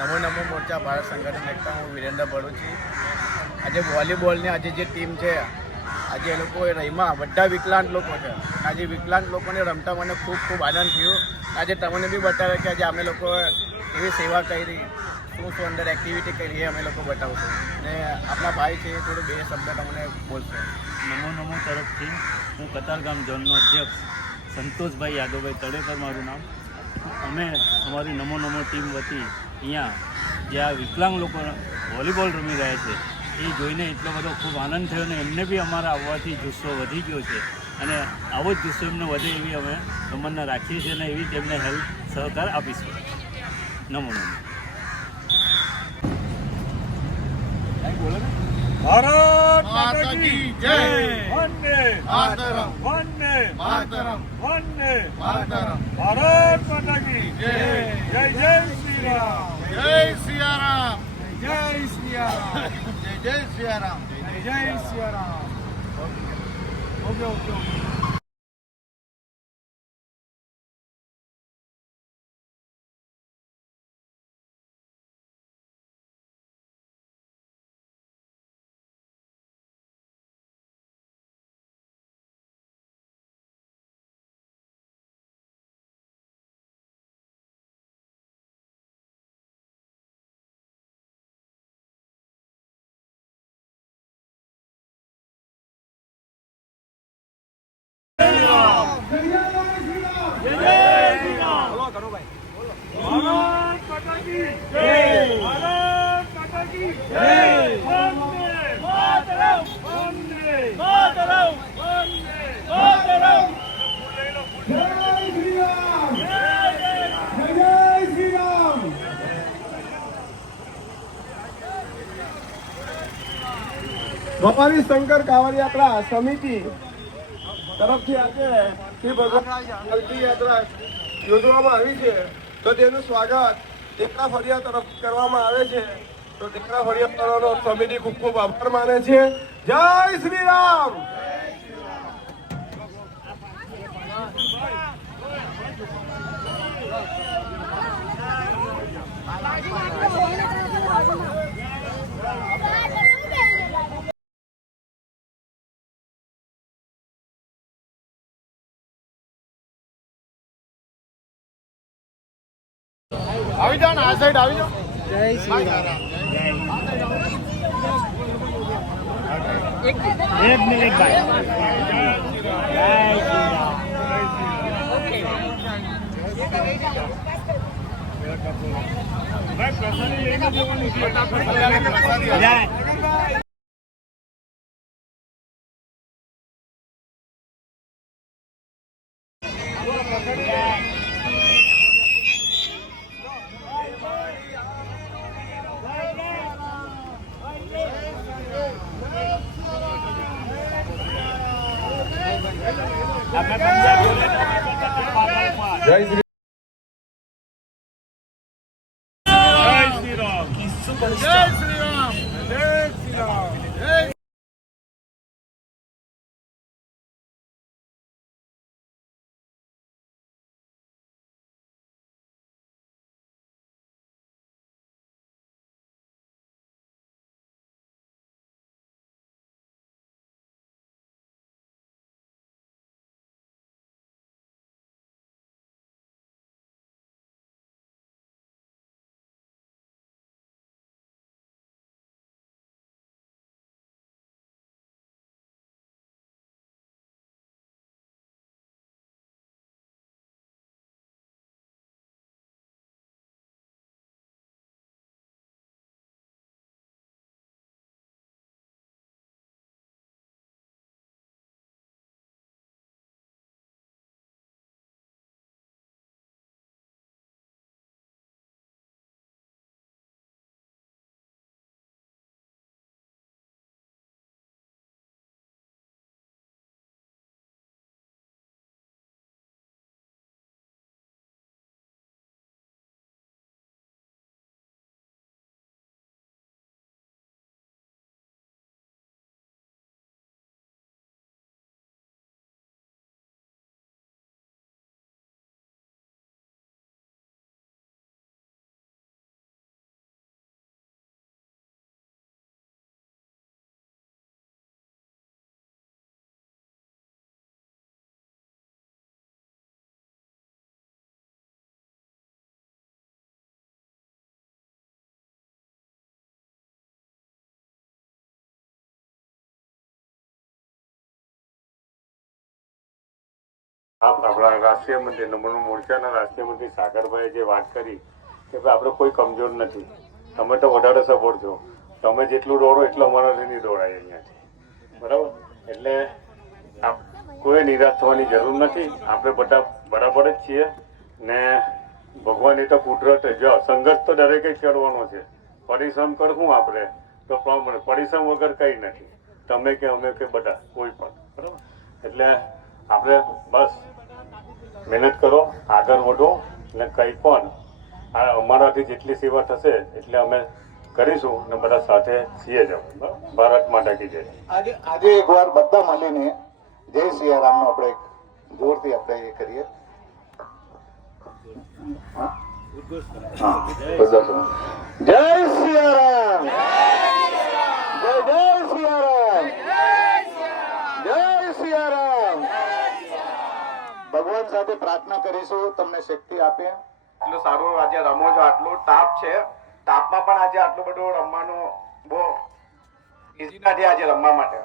નમો નમો મોરચા ભારત સંગઠન એકતા, હું વિરેન્દ્ર ભરૂચી. આજે વોલીબોલની આજે જે ટીમ છે, આજે એ લોકો રહીમાં બધા વિકલાંગ લોકો છે. આજે વિકલાંગ લોકોને રમતા મને ખૂબ ખૂબ આનંદ થયો. આજે તમને બી બતાવે કે આજે અમે લોકો એવી સેવા કરી, શું અંદર એક્ટિવિટી કરી, એ અમે લોકો બતાવશું. ને આપણા ભાઈ છે એ થોડું બે શબ્દ તમને બોલશે. નમો નમો તરફથી હું કતારગામ ઝોનનો અધ્યક્ષ સંતોષભાઈ યાદવભાઈ તળેકર મારું નામ. અમે અમારી નમો નમો ટીમ વતી અહીંયા જ્યાં વિકલાંગ લોકો વોલીબોલ રમી રહ્યા છે એ જોઈને એટલો બધો ખૂબ આનંદ થયો અને એમને બી અમારા આવવાથી જુસ્સો વધી ગયો છે અને આવો જ જુસ્સો એમને વધે એવી અમે તમન્ના રાખીએ છીએ અને એવી તેમને હેલ્પ સહકાર આપીશું. નમો નમો. ભારત માતા કી જય. વંદે માતરમ. વંદે માતરમ. વંદે માતરમ. ભારત માતા કી જય. જય જય શ્રી રામ. જય સિયારામ. જય શ્રી રામ. જય સિયારામ. જય Shri Ram. Okay okay okay. Bharat માતા કી જય. ભારત માતા કી જય. વંદે માતરમ. વંદે માતરમ. વંદે માતરમ. જય શ્રી રામ. જય શ્રી રામ. ભવાની શંકર કાંવડ યાત્રા સમિતિ તરફથી આજે શ્રી ભગવાન કલ્કી યાત્રા યોજવામાં આવી છે, તો તેનું સ્વાગત ટેકરા ફળિયા તરફ કરવામાં આવે છે. તો ટેકરા ફળિયા કરવાનો સમિતિ ખૂબ ખૂબ આભાર માને છે. જય શ્રી રામ. આવી જાઓ ને, આ સાઈડ આવી જાઓ. જય શ્રી રામ. એક મિનિટ ભાઈ. જય શ્રી રામ. જય શ્રી આપણા રાષ્ટ્રીય મંત્રી નમૂનો મોરચાના રાષ્ટ્રીય મંત્રી સાગરભાઈએ જે વાત કરી કે ભાઈ આપણે કોઈ કમજોર નથી, તમે તો વધારે સપોર્ટ છો, તમે જેટલું દોડો એટલું અમારાથી નહીં દોડાય અહીંયાથી, બરાબર? એટલે કોઈ નિરાશ થવાની જરૂર નથી, આપણે બધા બરાબર જ છીએ ને ભગવાન એ તો કુદરત જો સંઘર્ષ તો દરેકે કરવાનો છે, પરિશ્રમ કરવું આપણે તો પરિશ્રમ વગર કંઈ નથી, તમે કે અમે કે બધા કોઈ પણ, બરાબર? એટલે આપણે બસ મહેનત કરો, આગળ વધો ને કંઈ પણ અમારાથી જેટલી સેવા થશે એટલે અમે કરીશું ને બધા સાથે છીએ જ. ભારત માતા કી જય. આજે એકવાર બધા મળીને જય સિયારામનો આપણે જોરથી આપણે એ કરીએ. જય સિયારામ, જય જય સિયારામ, જય સિયારામ. ભગવાન સાથે પ્રાર્થના કરીશું તમને શક્તિ આપે. એટલું સારું આજે રમો છો, આટલું તાપ છે, તાપમાં પણ આજે આટલું બધું રમવાનું બહુ ઇઝી નથી આજે રમવા માટે.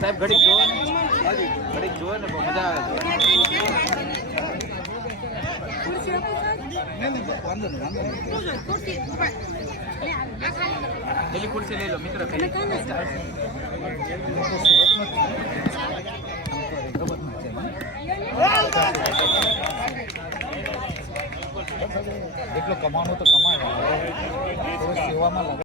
સાહેબ ઘડીક જોવો ને, ઘડીક જોવો ને, મજા આવે છે. પેલી ખુરશી લઈ લો મિત્ર. એટલું કમાવાનું તો કમાય, સેવામાં લાગે.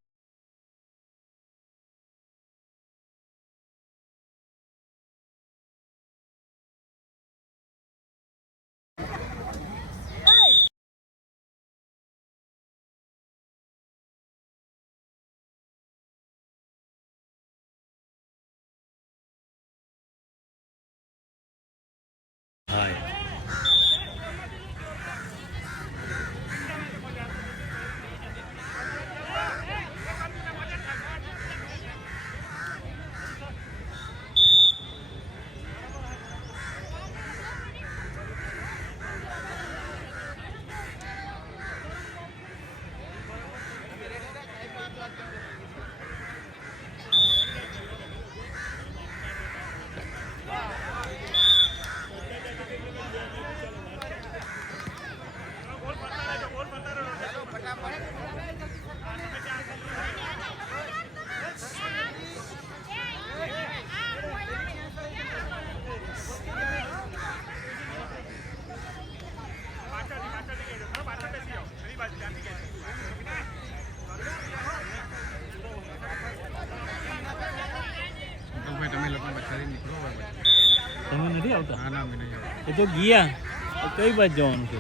તમે નથી આવતા? એ તો ગયા, કઈ બાજુ જવાનું છે?